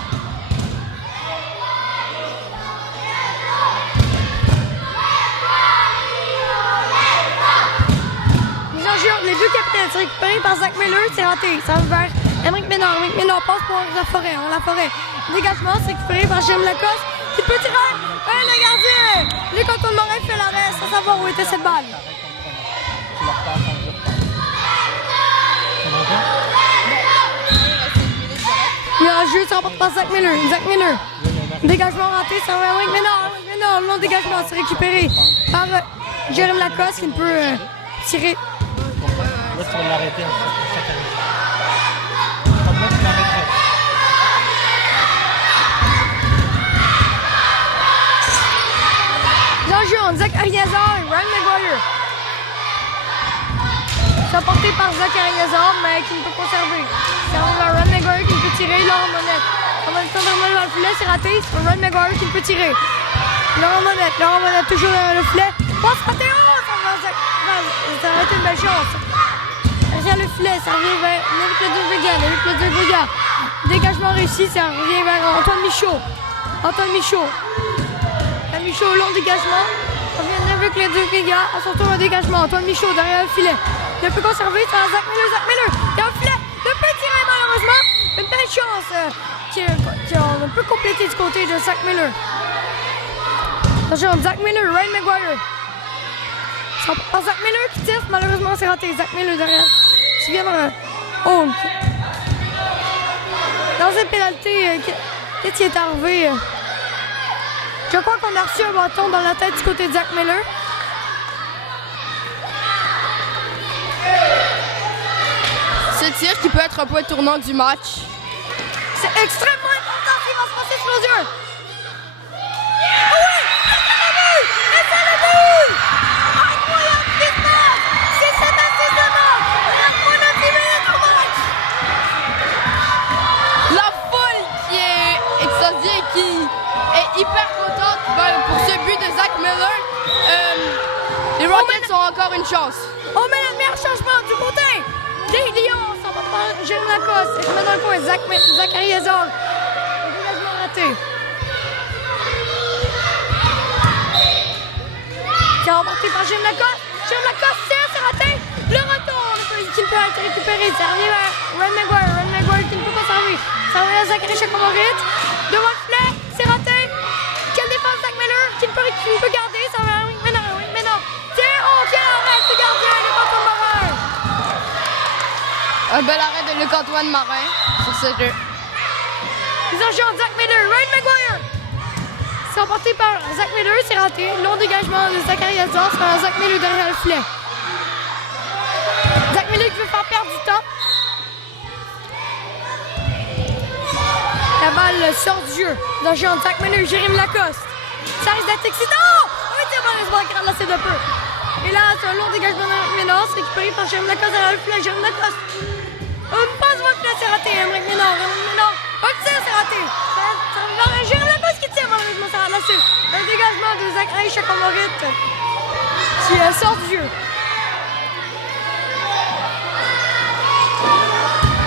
Les deux capitaines sont récupérés par Zach Miller, c'est raté. Ça va vers Emric Ménard. Emric Ménard passe pour la forêt. Dégagement, c'est récupéré par Jérôme Lacoste qui peut tirer. Le gardien! Le canton de Marin fait l'arrêt sans savoir où était cette balle. Il y a un jeu, ça remporte par Zach Miller. Dégagement raté, ça va avec Ménard. Ménard, long dégagement, c'est récupéré par Jérémy Lacoste qui ne peut tirer. Là, tu vas l'arrêter pour chaque année. Comme là, tu l'arrêterais. L'enjeu entre Zach Ariazar et Ryan Maguire. C'est porté par Zach Ariazar, mais qui ne peut pas servir. C'est Ryan Maguire qui ne peut tirer. Laurent Monette. En même temps, dans le filet, c'est raté. C'est Ryan Maguire qui ne peut tirer. Laurent Monette toujours dans le filet. Passe raté. Oh, ça va être une belle chance. Derrière le filet, ça revient vers David Leduc. Dégagement réussi, ça revient vers Antoine Michaud. Antoine Michaud, long dégagement. Ça revient avec les deux gars. À son tour, un dégagement. Antoine Michaud derrière le filet. Il peut conserver, c'est Zach Miller. Il y a un filet. Ne peut tirer malheureusement. Une belle chance qu'on peut compléter du côté de Zach Miller. Attention, Zach Miller, Ryan Maguire. Zach Miller qui tire, malheureusement c'est raté. Zach Miller derrière. Qui vient dans une pénalité, qu'est-ce qui est arrivé? Je crois qu'on a reçu un bâton dans la tête du côté de Zach Miller. Ce tir qui peut être un point tournant du match. C'est extrêmement important ce qui va se passer sur nos yeux. Oui! Et c'est le but! Incroyable ce qui se passe! C'est cet assistement! La première 10 minutes au match! La foule qui est extasiée, qui est hyper contente pour ce but de Zach Miller. Les Rockets ont encore une chance. On met le meilleur changement du côté des Lions. Ça va prendre Jérémy Lacoste. Il se met dans le coin. Zach Ariazar. Dégagement raté. Qui est remporté par Jérémy Lacoste. Jérémy Lacoste, c'est raté. Le retour qui ne peut être récupéré. Ça revient vers Ryan Maguire. Ryan Maguire qui ne peut pas servir. Ça revient à Zachary Chacomorit. Devant le filet, c'est raté. Quelle défense Zach Miller qui ne peut garder. Ça revient à Ménard. Tiens, oh, quel arrêt du gardien de Luc-Antoine Marin. Un bel arrêt de Luc-Antoine Marin sur ce jeu. Ils ont joué en Zach Miller. Ryan Maguire. C'est emporté par Zach Miller, c'est raté. Long dégagement de Zachary Azar, c'est un Zach Miller derrière le filet. Zach Miller qui veut faire perdre du temps. La balle sort du jeu. Ils ont joué en Zach Miller, Jérémy Lacoste. Ça risque d'être excitant. Oui, c'est malheureusement qui ramassé de peu. Et là, c'est un long dégagement de Ménard, c'est récupéré par Jérémy Lacoste derrière le filet. Jérémy Lacoste. Une passe devant le filet, c'est raté. Ménard. Un tir, c'est raté. Jérémy Lacoste qui tire, malheureusement, ça va lasser. Un dégagement de Zachary Chacomorit qui sort du jeu.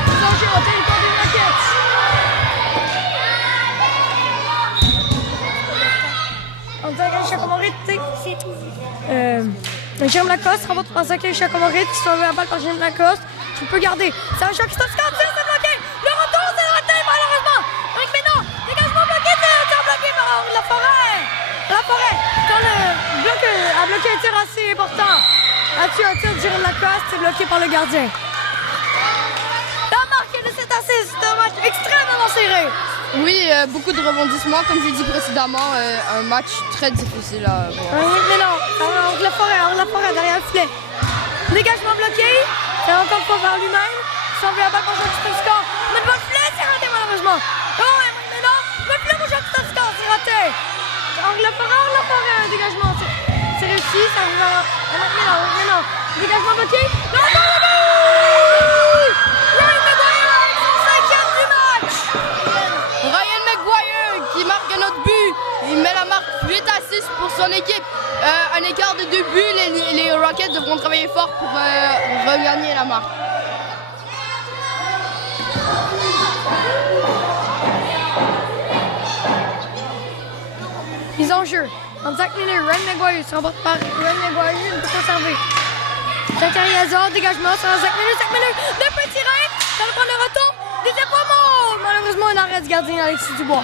Ils ont joué en territoire des Rockets. En Zachary Chacomorit, c'est tout. Jérémy Lacoste remporte par Zachary Chacomorit qui se fait la balle par Jérémy Lacoste. Qui peut garder. C'est un choc qui se tire, c'est bloqué. Le retour, c'est raté, malheureusement. Avec Ménard, dégagement bloqué, c'est bloqué par La Forêt. Quand le bloc a bloqué un tir assez important. Là-dessus, un tir de Jérémy Lacoste, c'est bloqué par le gardien. La marque de cet assist, c'est un match extrêmement serré. Oui, beaucoup de rebondissements, comme j'ai dit précédemment, un match très difficile à voir. Oui, mais non, alors La Forêt derrière le filet. Dégagement bloqué, c'est encore une fois vers lui-même. Il s'en vient à balle pour Jean-Christophe Score. Mais le filet, c'est raté malheureusement. Oh, mais non, le filet pour Jean-Christophe Score, c'est raté. Alors La Forêt, un dégagement, c'est réussi, ça arrive à... Mais non, dégagement bloqué. Non, Ryan Maguire avec son 5e du match. Ryan Maguire qui marque un autre but. Il met la marque 8-6 pour son équipe. Un écart de 2 buts. Les Rockets devront travailler fort pour regagner la marque. Mise en jeu. En Zach Miller, Ryan Maguire se remporte par Ryan Maguire, il ne peut pas servir. Zachary Azar, dégagement sur Zach Miller, de petit rein, ça va prendre le retour, deuxième fois mort. Malheureusement, un arrêt du gardien Alexis Dubois.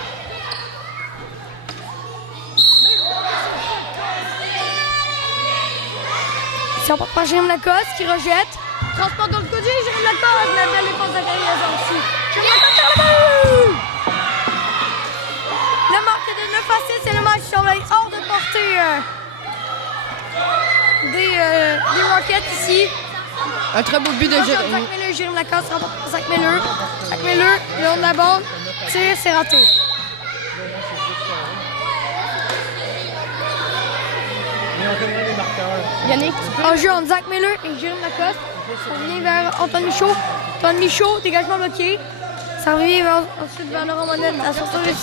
C'est remporté par Jérémy Lacoste qui rejette. Transport de l'autre côté, Jérémy Lacoste, la belle défense de Zachary Azar aussi. Jérémy Lacoste sur le but! La marque des Rockets ici. Un très beau but de Jérémy. Jérémy. Zach Miller, Jérémy Lacoste remporte par Zach Miller. Zach Miller, le long de la bande. Tir, c'est raté. Mais on connaît les marqueurs. Yannick, tu peux? En jeu entre Zach Miller et Jérémy Lacoste. On revient vers Antoine Michaud. Antoine Michaud, dégagement bloqué. Ça revient ensuite vers Laurent Monette. À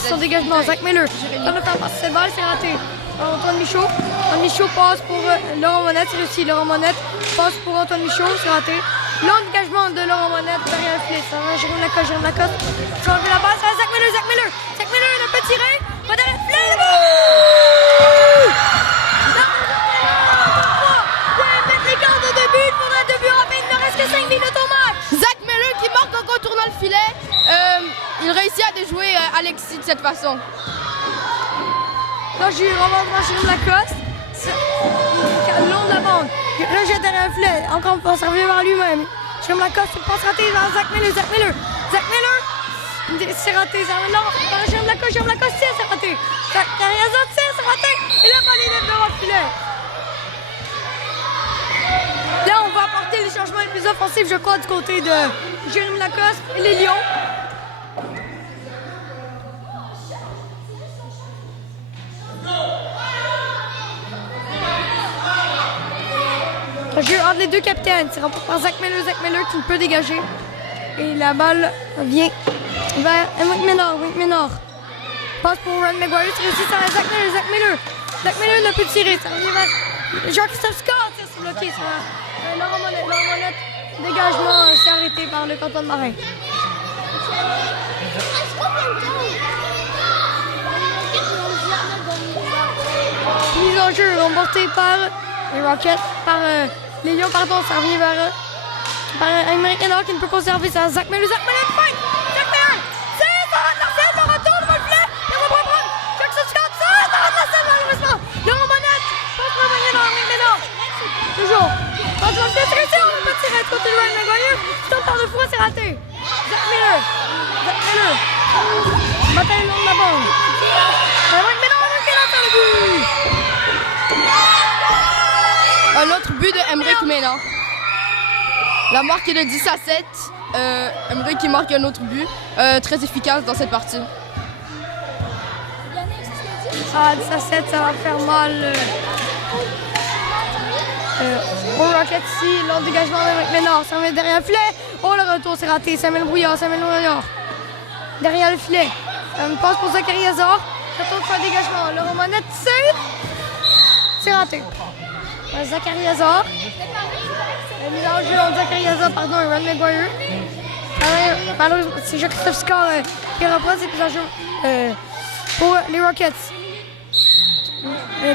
son dégagement. Zach Miller. Dans le temps, passe cette balle, c'est raté. Antoine Michaud. Antoine Michaud passe pour Laurent Monette. C'est réussi. Laurent Monette passe pour Antoine Michaud. C'est raté. Long dégagement de Laurent Monette derrière le filet. Ça va Jérémy Lacoste. Jérémy Lacoste. Tu enlever la balle. Ça va Zach Miller. Zach Miller. Zach Miller, il peut tirer. Va derrière le filet. Le but! L'écart de 2 buts, il faudrait 2 buts rapide, il ne reste que 5 minutes au match. Zach Miller qui marque en contournant le filet. Il réussit à déjouer Alexis de cette façon. Là, j'ai eu vraiment devant Jérémy Lacoste. Le long de la bande. Il rejette derrière le filet. Encore une fois, ça revient vers lui-même. Jérémy Lacoste, une passe ratée vers Zach Miller. Zach Miller. Zach Miller. C'est raté. Ça revient là. Jérémy Lacoste. Jérémy Lacoste, c'est raté. Carriazo, c'est raté. Et la balle est devant le filet. Là, on va apporter les changements les plus offensifs, je crois, du côté de Jérémy Lacoste et les Lions. Jeu entre les deux capitaines. C'est remporté par Zach Miller qui ne peut dégager. Et la balle vient vers Emric Ménard. Passe pour Ron McGuire. C'est réussi, ça va Zach Miller. Zach Miller ne peut tirer. Ça revient vers Jean-Christophe Scott. C'est bloqué. Ça va. Laurent Monette. Dégagement. C'est arrêté par le canton de Marin. Mise en jeu remportée par les Rockets, par les Lions, pardon, ça revient vers Emric Ménard qui ne peut conserver ça. Zach Miller, fight! Zach Miller! C'est ça rentre la selle, le retour devant le filet! Il va prendre Jackson Scott, ça rentre la selle malheureusement! Laurent Monette, passe pour Emric Ménard. Toujours. Passe devant le filet, c'est réussi, on ne peut pas tirer de côté de Ryan McGuire. Il tombe par 2 fois, c'est raté. Zach Miller. Bataille le long de la bande. Emric Ménard sur le but! Un autre but de Emric Ménard. La marque est de 10-7. Emric qui marque un autre but. Très efficace dans cette partie. Ah, 10-7, ça va faire mal. Au Rocket ici, long dégagement d'Emric Ménard. Ça met derrière le filet. Oh, le retour, c'est raté. Samuel Brouillard. Derrière le filet. Une passe pour Zachary Hazard. Retour pour un dégagement. Laurent Monette, c'est raté. Zachary Hazard. Mise en jeu entre Zachary Hazard, pardon, et Ron McGuire. Malheureusement, c'est Jean-Christophe Scott qui reprend ses mises en jeu pour les Rockets.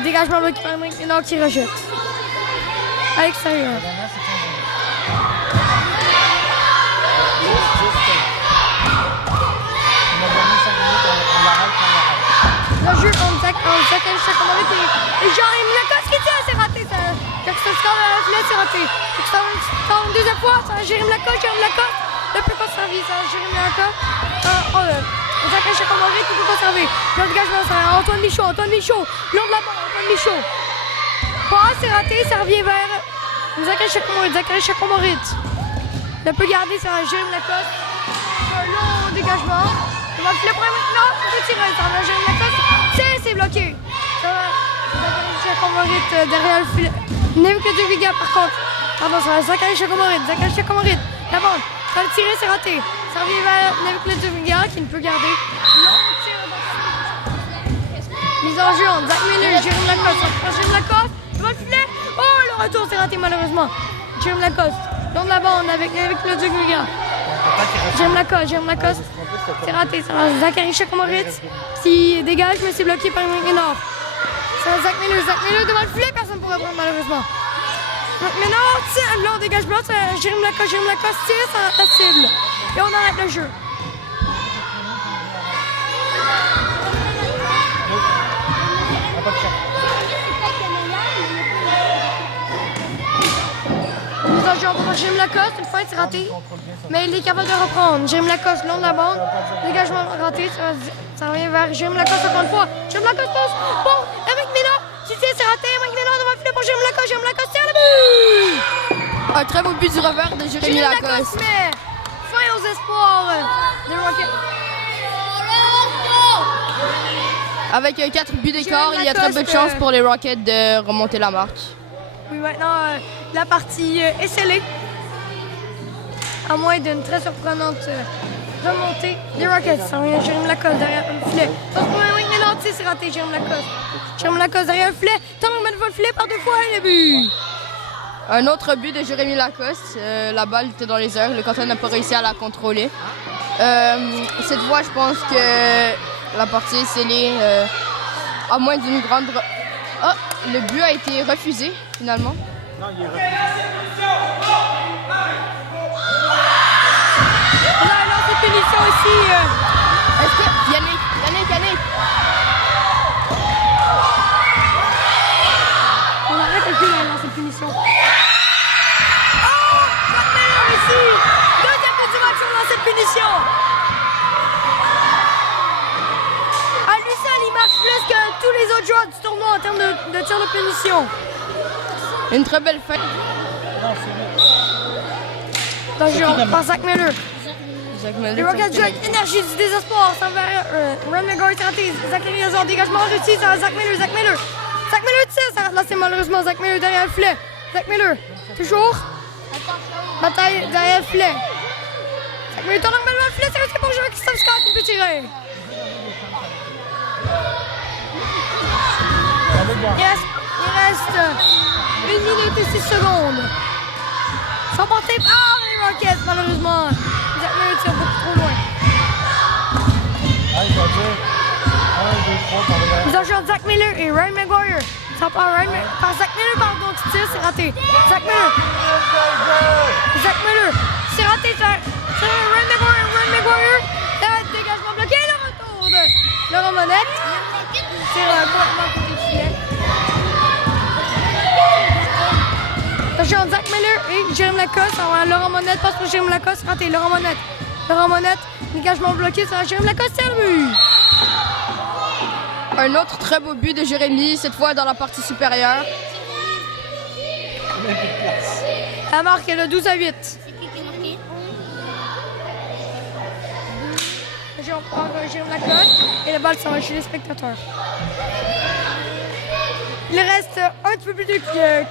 Dégagement bloqué par Emric Ménard qui rejette. À l'extérieur. Le jeu entre Zachary Chakomoric et Jérémy Lacoste qui tire, c'est raté. Jackson Scott à la filet, c'est raté. Une deuxième fois, ça va Jérémy Lacoste. Ne peut pas servir, ça va Jérémy Lacoste. Zachary Chakomoric qui peut pas servir. Le dégagement, ça va Antoine Michaud. Long de la balle, Antoine Michaud. C'est raté, ça revient vers Zachary Chakomoric. Ne peut garder, ça va Jérémy Lacoste. Un long dégagement. Il va filer pour maintenant, il peut tirer, ça va Jérémy Lacoste. C'est bloqué. Ça va Zachary Chakomoric derrière le filet. Nevik Leduviga par contre. Pardon, ça va Zachary Chakomoric. La bande. Ça va le tirer, c'est raté. Ça revient vers Nevik Leduviga qui ne peut garder. Mise en jeu entre Zach Miller et Jérémy Lacoste. Devant le filet. Oh, le retour, c'est raté malheureusement. Jérémy Lacoste. Long de la bande avec Nevik Leduviga. Jérémy Lacoste. C'est raté, ça va Zachary Chakomoric qui dégage, mais c'est bloqué par Emric Ménard. Ça va Zach Miller devant le filet, personne ne pourra prendre malheureusement. Ménard tire, long dégagement, ça va Jérémy Lacoste tire, ça rate la cible. Et on arrête le jeu. Mise en jeu pour Jérémy Lacoste, une fois c'est raté. Mais il est capable de reprendre. Jérémy Lacoste, long de la bande. Dégagement raté. Ça revient vers Jérémy Lacoste encore une fois. Jérémy Lacoste passe. Bon, Emric Ménard qui Titi, c'est raté. Mike Ménard devant le filet pour Jérémy Lacoste. Jérémy Lacoste tire le but! Un très beau but du revers de Jérémy Lacoste. Mais fin aux espoirs des Rockets. Avec 4 buts d'écart, il y a très peu de chance pour les Rockets de remonter la marque. Oui, maintenant, la partie est scellée. À moins d'une très surprenante remontée des Rockets. Jérémy Lacoste derrière le filet. Passe pour Mike Ménard, c'est raté. Jérémy Lacoste. Jérémy Lacoste derrière le filet. Thomas devant le filet par 2 fois et le but. Un autre but de Jérémy Lacoste. La balle était dans les airs. Le canton n'a pas réussi à la contrôler. Cette fois, je pense que la partie est scellée. À moins d'une grande... Oh, le but a été refusé, finalement. Non, il est refusé. On a un lancé de punition aussi. Est-ce que... Yannick. On arrête un peu le lancer de punition. Oh! Maintenant ici! Deuxième but du match sur le lancer de punition. À lui seul, il marque plus que tous les autres joueurs du tournoi en termes de tir de punition. Une très belle fin. Non, c'est vrai. Attention, par Zach Miller. Zach Miller, Les Rockets jouent avec énergie du désespoir. Ça va Ryan McGuire est raté. Zachary Azor, dégagement réussi. Ça va Zach Miller. Zach Miller tire. Là, c'est malheureusement Zach Miller derrière le filet. Zach Miller, toujours. Bataille derrière le filet. Zach Miller tourne normalement le filet. C'est réussi pour jouer Christophe Scott qui peut tirer. Il reste 1 minute et 6 secondes. Sans porter par les Rockets, malheureusement. Zach Miller tire beaucoup trop loin. Ah, il va dire 1, 2, 3, par là. Nous avons joué entre Zach Miller et Ryan McGuire. Ça part par Zach Miller, pardon, qui tire, c'est raté. Zach Miller, c'est raté. C'est Ryan McGuire. Le dégagement bloqué, le retour de Laurent Monette. Tire complètement à côté du filet. Nous avons Zach Miller et Jérémy Lacoste. Laurent Monette passe pour Jérémy Lacoste, raté. Laurent Monette, dégagement bloqué, c'est Jérémy Lacoste, c'est le but. Un autre très beau but de Jérémy, cette fois dans la partie supérieure. La marque est le 12-8. Jérémy Lacoste et la balle s'en va chez les spectateurs. Il reste un petit peu plus de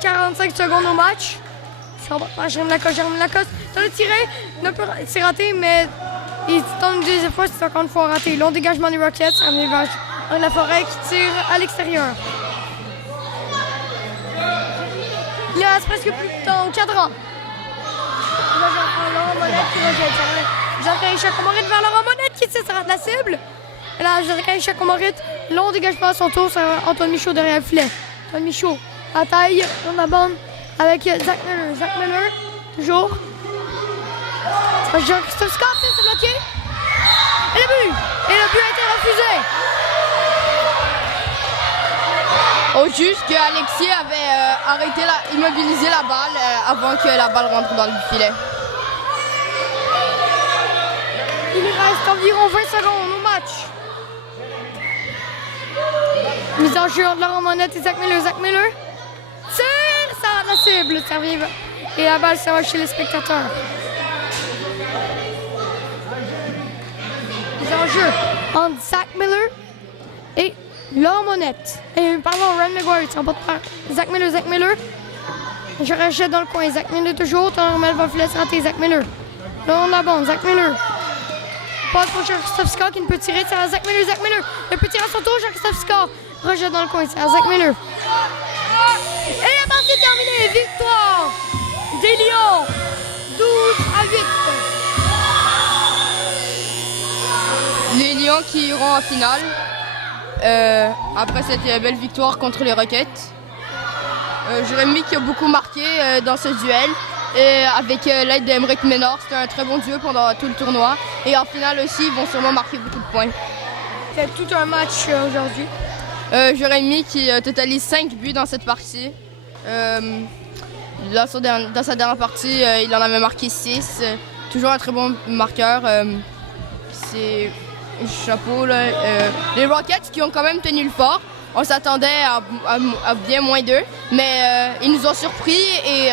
45 secondes au match. Jérémy Lacoste tente de tirer, c'est raté, mais il tente une deuxième fois, c'est encore une fois raté. Long dégagement des Rockets, un la forêt qui tire à l'extérieur. Il reste presque plus de temps, au cadran. Là, j'entends Laurent Monette qui rejette. Zachary Chacomorit vers Laurent Monette qui tire, ça rate la cible. Et là, Zachary Chacomorit, long dégagement à son tour, c'est Antoine Michaud derrière le filet. Antoine Michaud, à taille, on la bande avec Zach Miller. Zach Miller, toujours. Jean-Christophe Scott, c'est bloqué. Et le but! Et le but a été refusé. Au juge qu'Alexis avait immobilisé la balle avant que la balle rentre dans le filet. Il reste environ 20 secondes au match. Mise en jeu entre Laurent Monette et Zach Miller. Zach Miller tire, ça rate la cible, ça arrive. Et la balle s'en va chez les spectateurs. Mise en jeu entre Zach Miller et Laurent Monette. Pardon, Ryan McGuire, c'est en bas de part. Zach Miller. Je rachète dans le coin. Zach Miller toujours. Normal va filer rater. Zach Miller. Là, on la bande. Zach Miller. Passe pour Jean-Christophe Scott qui ne peut tirer. C'est à Zach Miller. Le petit à son tour. Jean-Christophe Scott rejette dans le coin. C'est à Zach Miller. Et la partie est terminée. Victoire des Lions. 12-8. Les Lions qui iront en finale. Après cette belle victoire contre les Rockets. Jérémy qui a beaucoup marqué dans ce duel. Et avec l'aide d'Emeric Ménard, c'était un très bon duo pendant tout le tournoi. Et en finale aussi, ils vont sûrement marquer beaucoup de points. C'est tout un match aujourd'hui. Jérémy qui totalise 5 buts dans cette partie. Dans sa dernière partie, il en avait marqué 6. Toujours un très bon marqueur. C'est chapeau là. Les Rockets qui ont quand même tenu le fort. On s'attendait à bien moins 2, mais ils nous ont surpris et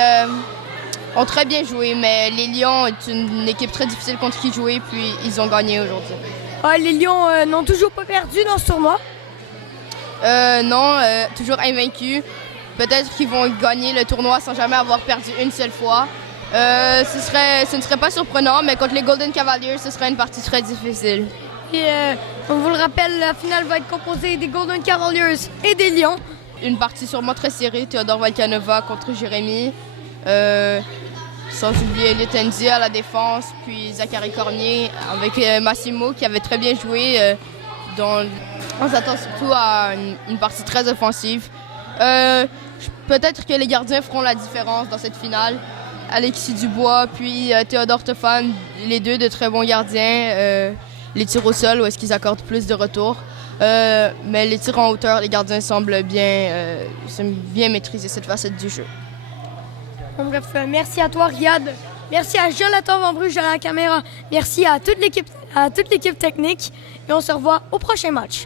ont très bien joué. Mais les Lions est une équipe très difficile contre qui jouer, puis ils ont gagné aujourd'hui. Les Lions n'ont toujours pas perdu dans ce tournoi. Non, toujours invaincus. Peut-être qu'ils vont gagner le tournoi sans jamais avoir perdu une seule fois. Ce ne serait pas surprenant, mais contre les Golden Cavaliers, ce serait une partie très difficile. Et on vous le rappelle, la finale va être composée des Golden Cavaliers et des Lions. Une partie sûrement très serrée, Théodore Valcanova contre Jérémy. Sans oublier Letendi à la défense, puis Zachary Cormier avec Massimo qui avait très bien joué. On s'attend surtout à une partie très offensive. Peut-être que les gardiens feront la différence dans cette finale. Alexis Dubois, puis Théodore Topham, les deux de très bons gardiens. Les tirs au sol, où est-ce qu'ils accordent plus de retours. Mais les tirs en hauteur, les gardiens semblent bien maîtriser cette facette du jeu. Bon, bref, merci à toi, Riyad. Merci à Jonathan Van Bruges à la caméra. Merci à toute l'équipe technique. Et on se revoit au prochain match.